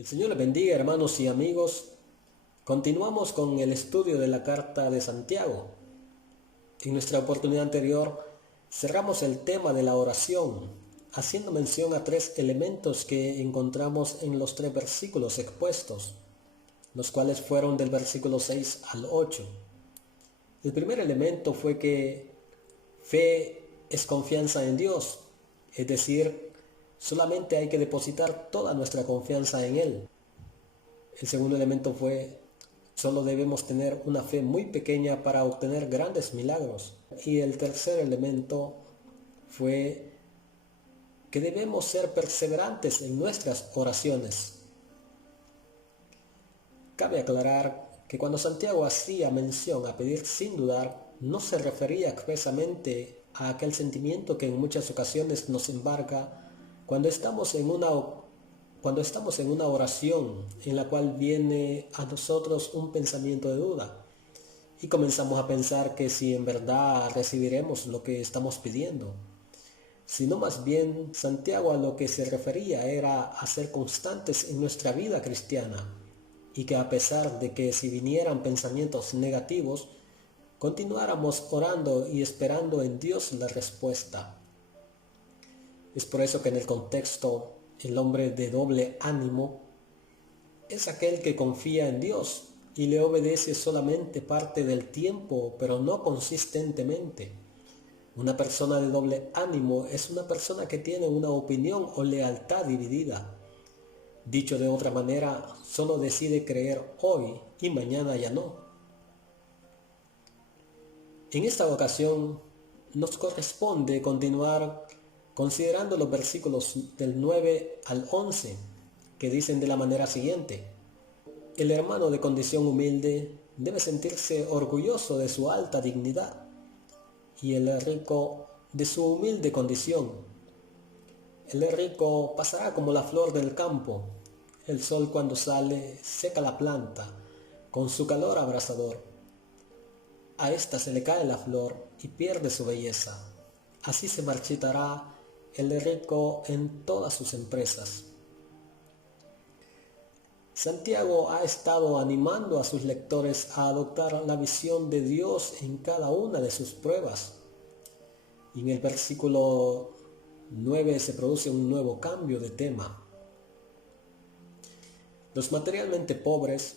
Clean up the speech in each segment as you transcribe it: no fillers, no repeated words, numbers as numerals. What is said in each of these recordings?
El Señor les bendiga, hermanos y amigos. Continuamos con el estudio de la carta de Santiago. En nuestra oportunidad anterior cerramos el tema de la oración, haciendo mención a tres elementos que encontramos en los tres versículos expuestos, los cuales fueron del versículo 6 al 8. El primer elemento fue que fe es confianza en Dios, es decir, solamente hay que depositar toda nuestra confianza en Él. El segundo elemento fue, solo debemos tener una fe muy pequeña para obtener grandes milagros. Y el tercer elemento fue que debemos ser perseverantes en nuestras oraciones. Cabe aclarar que cuando Santiago hacía mención a pedir sin dudar, no se refería expresamente a aquel sentimiento que en muchas ocasiones nos embarga cuando estamos en una oración en la cual viene a nosotros un pensamiento de duda y comenzamos a pensar que si en verdad recibiremos lo que estamos pidiendo, sino más bien Santiago a lo que se refería era a ser constantes en nuestra vida cristiana y que a pesar de que si vinieran pensamientos negativos, continuáramos orando y esperando en Dios la respuesta. Es por eso que en el contexto, el hombre de doble ánimo es aquel que confía en Dios y le obedece solamente parte del tiempo, pero no consistentemente. Una persona de doble ánimo es una persona que tiene una opinión o lealtad dividida. Dicho de otra manera, solo decide creer hoy y mañana ya no. En esta ocasión nos corresponde continuar considerando los versículos del 9 al 11, que dicen de la manera siguiente: el hermano de condición humilde debe sentirse orgulloso de su alta dignidad, y el rico de su humilde condición. El rico pasará como la flor del campo. El sol cuando sale seca la planta con su calor abrasador. A ésta se le cae la flor y pierde su belleza. Así se marchitará el rico en todas sus empresas. Santiago ha estado animando a sus lectores a adoptar la visión de Dios en cada una de sus pruebas. Y en el versículo 9 se produce un nuevo cambio de tema. Los materialmente pobres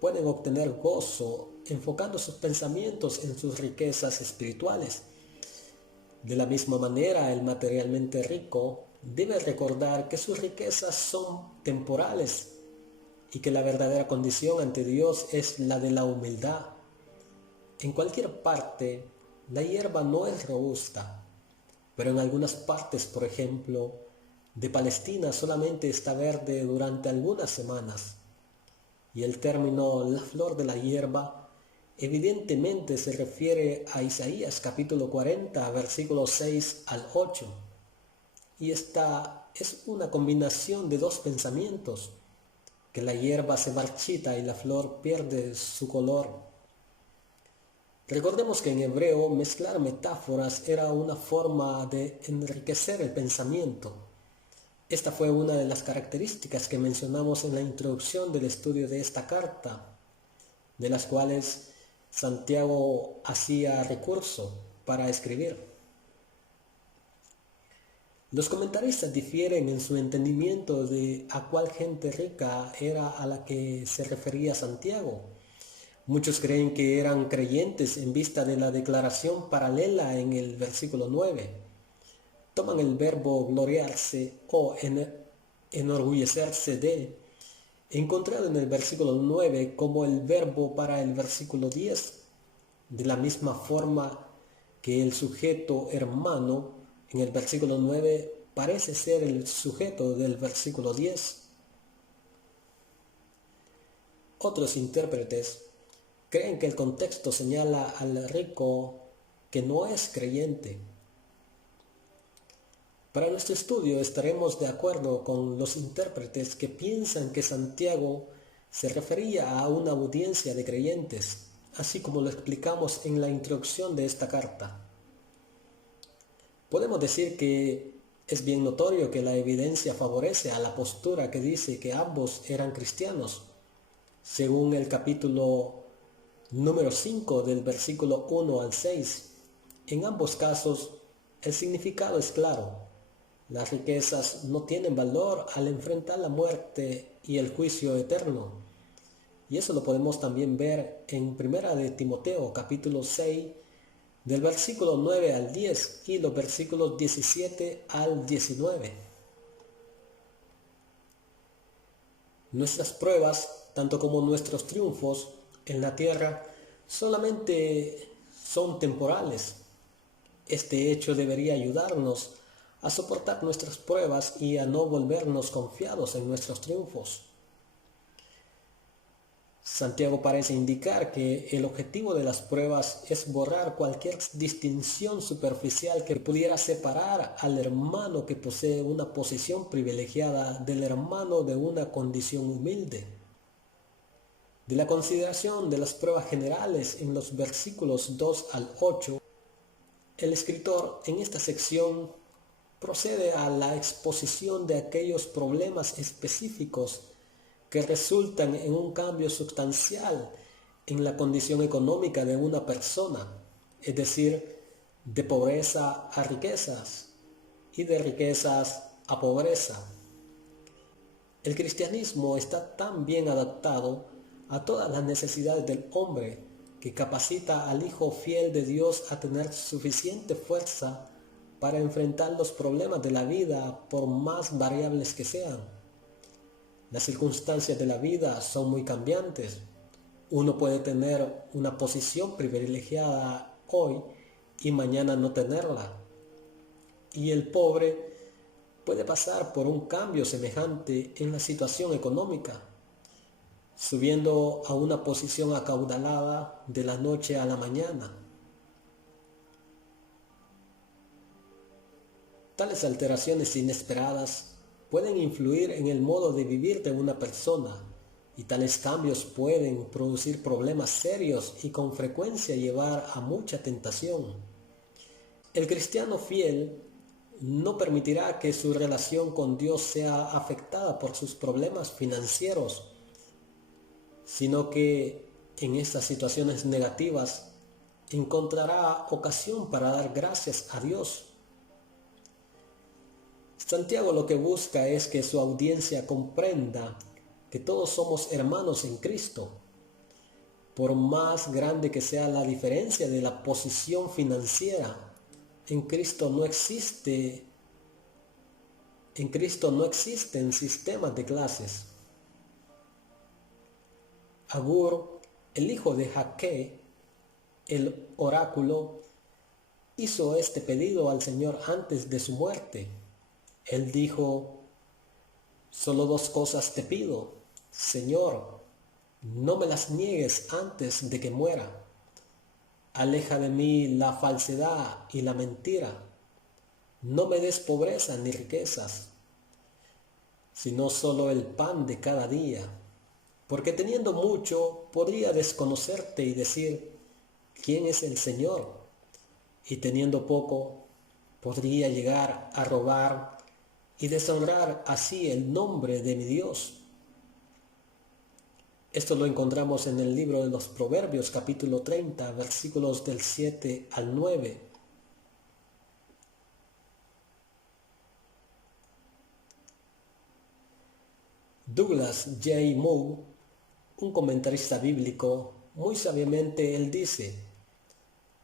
pueden obtener gozo enfocando sus pensamientos en sus riquezas espirituales. De la misma manera, el materialmente rico debe recordar que sus riquezas son temporales y que la verdadera condición ante Dios es la de la humildad. En cualquier parte, la hierba no es robusta, pero en algunas partes, por ejemplo, de Palestina solamente está verde durante algunas semanas. Y el término "la flor de la hierba" evidentemente se refiere a Isaías capítulo 40, versículos 6 al 8. Y esta es una combinación de dos pensamientos, que la hierba se marchita y la flor pierde su color. Recordemos que en hebreo mezclar metáforas era una forma de enriquecer el pensamiento. Esta fue una de las características que mencionamos en la introducción del estudio de esta carta, de las cuales Santiago hacía recurso para escribir. Los comentaristas difieren en su entendimiento de a cuál gente rica era a la que se refería Santiago. Muchos creen que eran creyentes en vista de la declaración paralela en el versículo 9. Toman el verbo gloriarse o enorgullecerse de, encontrado en el versículo 9 como el verbo para el versículo 10, de la misma forma que el sujeto hermano en el versículo 9 parece ser el sujeto del versículo 10. Otros intérpretes creen que el contexto señala al rico que no es creyente. Para nuestro estudio estaremos de acuerdo con los intérpretes que piensan que Santiago se refería a una audiencia de creyentes, así como lo explicamos en la introducción de esta carta. Podemos decir que Es bien notorio que la evidencia favorece a la postura que dice que ambos eran cristianos. Según el capítulo número 5 del versículo 1 al 6, en ambos casos el significado es claro. Las riquezas no tienen valor al enfrentar la muerte y el juicio eterno. Y eso lo podemos también ver en 1 de Timoteo capítulo 6 del versículo 9 al 10 y los versículos 17 al 19. Nuestras pruebas, tanto como nuestros triunfos en la tierra, solamente son temporales. Este hecho debería ayudarnos a soportar nuestras pruebas y a no volvernos confiados en nuestros triunfos. Santiago parece indicar que el objetivo de las pruebas es borrar cualquier distinción superficial que pudiera separar al hermano que posee una posición privilegiada del hermano de una condición humilde. De la consideración de las pruebas generales en los versículos 2 al 8, el escritor en esta sección procede a la exposición de aquellos problemas específicos que resultan en un cambio sustancial en la condición económica de una persona, es decir, de pobreza a riquezas y de riquezas a pobreza. El cristianismo está tan bien adaptado a todas las necesidades del hombre que capacita al Hijo fiel de Dios a tener suficiente fuerza para enfrentar los problemas de la vida por más variables que sean. Las circunstancias de la vida son muy cambiantes. Uno puede tener una posición privilegiada hoy y mañana no tenerla. Y el pobre puede pasar por un cambio semejante en la situación económica, subiendo a una posición acaudalada de la noche a la mañana. Tales alteraciones inesperadas pueden influir en el modo de vivir de una persona, y tales cambios pueden producir problemas serios y con frecuencia llevar a mucha tentación. El cristiano fiel no permitirá que su relación con Dios sea afectada por sus problemas financieros, sino que en estas situaciones negativas encontrará ocasión para dar gracias a Dios. Santiago lo que busca es que su audiencia comprenda que todos somos hermanos en Cristo. Por más grande que sea la diferencia de la posición financiera, en Cristo no existen sistemas de clases. Agur, el hijo de Jaque, el oráculo, hizo este pedido al Señor antes de su muerte. Él dijo: solo dos cosas te pido, Señor, no me las niegues antes de que muera. Aleja de mí la falsedad y la mentira. No me des pobreza ni riquezas, sino solo el pan de cada día. Porque teniendo mucho, podría desconocerte y decir: ¿quién es el Señor? Y teniendo poco, podría llegar a robar y deshonrar así el nombre de mi Dios. Esto lo encontramos en el libro de los Proverbios, capítulo 30, versículos del 7 al 9. Douglas J. Moo, un comentarista bíblico, muy sabiamente él dice: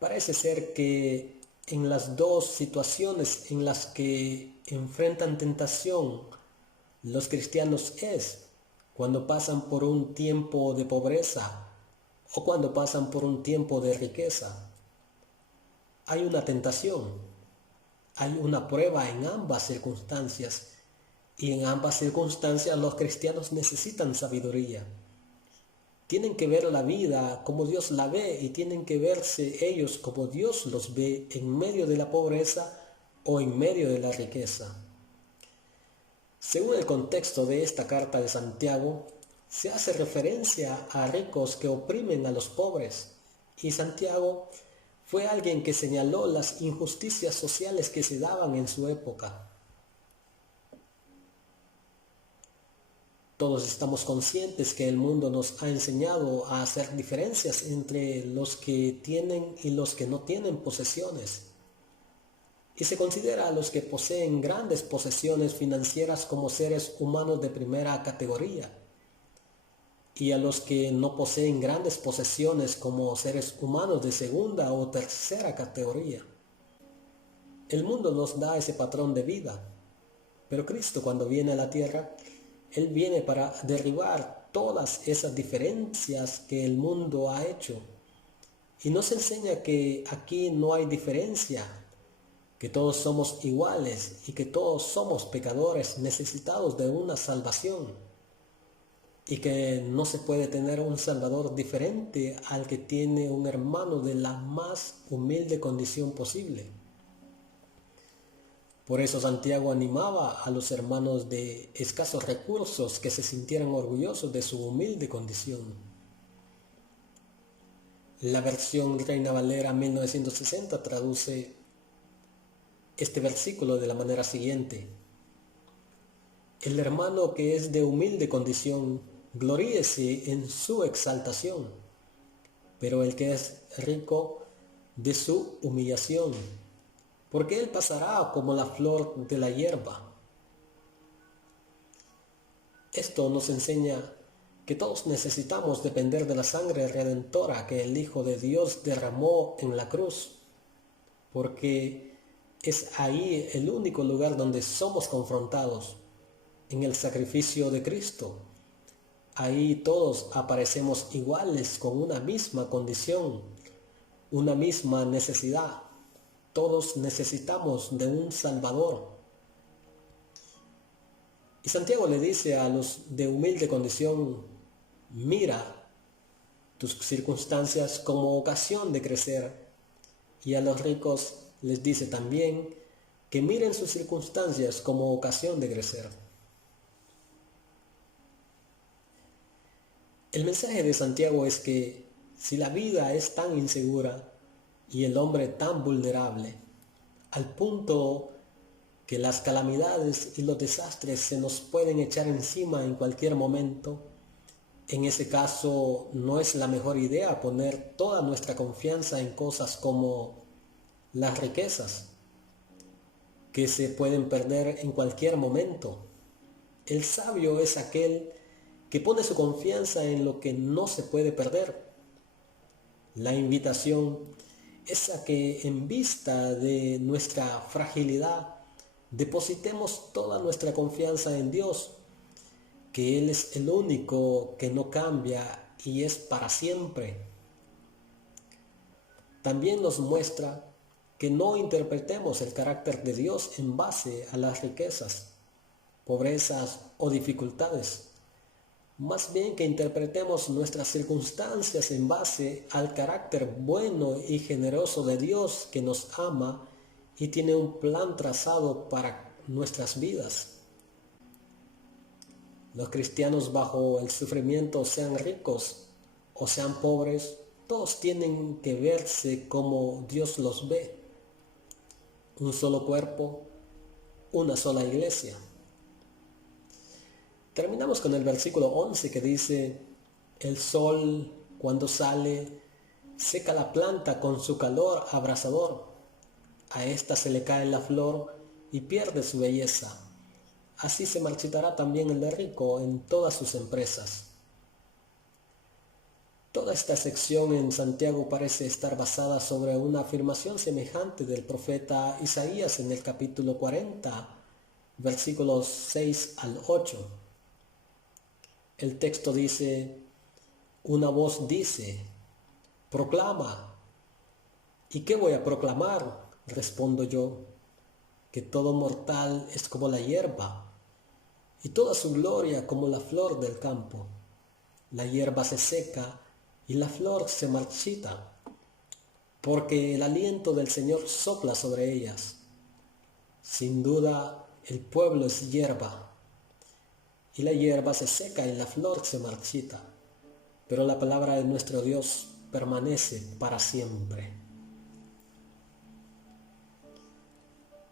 parece ser que en las dos situaciones en las que enfrentan tentación los cristianos es cuando pasan por un tiempo de pobreza o cuando pasan por un tiempo de riqueza. Hay una tentación, hay una prueba en ambas circunstancias, y en ambas circunstancias los cristianos necesitan sabiduría. Tienen que ver la vida como Dios la ve y tienen que verse ellos como Dios los ve en medio de la pobreza o en medio de la riqueza. Según el contexto de esta carta de Santiago, se hace referencia a ricos que oprimen a los pobres, y Santiago fue alguien que señaló las injusticias sociales que se daban en su época. Todos estamos conscientes que el mundo nos ha enseñado a hacer diferencias entre los que tienen y los que no tienen posesiones. Y se considera a los que poseen grandes posesiones financieras como seres humanos de primera categoría, y a los que no poseen grandes posesiones como seres humanos de segunda o tercera categoría. El mundo nos da ese patrón de vida, pero Cristo, cuando viene a la tierra, Él viene para derribar todas esas diferencias que el mundo ha hecho. Y nos enseña que aquí no hay diferencia, que todos somos iguales y que todos somos pecadores necesitados de una salvación. Y que no se puede tener un Salvador diferente al que tiene un hermano de la más humilde condición posible. Por eso Santiago animaba a los hermanos de escasos recursos que se sintieran orgullosos de su humilde condición. La versión Reina Valera 1960 traduce este versículo de la manera siguiente: el hermano que es de humilde condición, gloríese en su exaltación, pero el que es rico, de su humillación, porque él pasará como la flor de la hierba. Esto nos enseña que todos necesitamos depender de la sangre redentora que el Hijo de Dios derramó en la cruz, porque es ahí el único lugar donde somos confrontados, en el sacrificio de Cristo. Ahí todos aparecemos iguales con una misma condición, una misma necesidad. Todos necesitamos de un Salvador. Y Santiago le dice a los de humilde condición: mira tus circunstancias como ocasión de crecer. Y a los ricos les dice también que miren sus circunstancias como ocasión de crecer. El mensaje de Santiago es que si la vida es tan insegura y el hombre tan vulnerable, al punto que las calamidades y los desastres se nos pueden echar encima en cualquier momento, en ese caso no es la mejor idea poner toda nuestra confianza en cosas como las riquezas, que se pueden perder en cualquier momento. El sabio es aquel que pone su confianza en lo que no se puede perder. La invitación es a que, en vista de nuestra fragilidad, depositemos toda nuestra confianza en Dios, que Él es el único que no cambia y es para siempre. También nos muestra que no interpretemos el carácter de Dios en base a las riquezas, pobrezas o dificultades. Más bien que interpretemos nuestras circunstancias en base al carácter bueno y generoso de Dios, que nos ama y tiene un plan trazado para nuestras vidas. Los cristianos, bajo el sufrimiento, sean ricos o sean pobres, todos tienen que verse como Dios los ve. Un solo cuerpo, una sola iglesia. Terminamos con el versículo 11 que dice: el sol, cuando sale, seca la planta con su calor abrasador. A ésta se le cae la flor y pierde su belleza. Así se marchitará también el de rico en todas sus empresas. Toda esta sección en Santiago parece estar basada sobre una afirmación semejante del profeta Isaías en el capítulo 40, versículos 6 al 8. El texto dice: una voz dice, proclama. ¿Y qué voy a proclamar? Respondo yo, que todo mortal es como la hierba, y toda su gloria como la flor del campo. La hierba se seca y la flor se marchita, porque el aliento del Señor sopla sobre ellas. Sin duda, el pueblo es hierba, y la hierba se seca y la flor se marchita, pero la palabra de nuestro Dios permanece para siempre.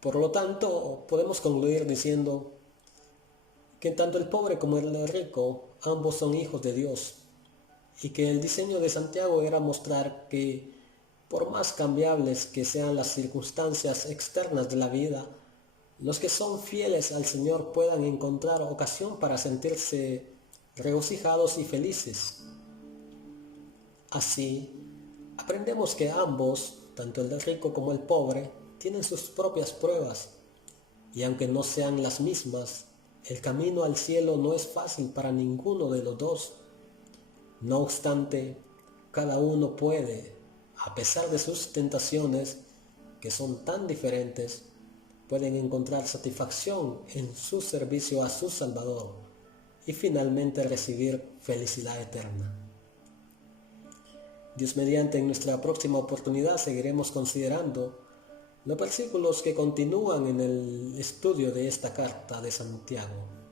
Por lo tanto, podemos concluir diciendo: que tanto el pobre como el rico, ambos son hijos de Dios, y que el diseño de Santiago era mostrar que, por más cambiables que sean las circunstancias externas de la vida, los que son fieles al Señor puedan encontrar ocasión para sentirse regocijados y felices. Así, aprendemos que ambos, tanto el rico como el pobre, tienen sus propias pruebas, y aunque no sean las mismas, el camino al cielo no es fácil para ninguno de los dos. No obstante, cada uno puede, a pesar de sus tentaciones, que son tan diferentes, pueden encontrar satisfacción en su servicio a su Salvador y finalmente recibir felicidad eterna. Dios mediante, en nuestra próxima oportunidad seguiremos considerando los versículos que continúan en el estudio de esta carta de Santiago.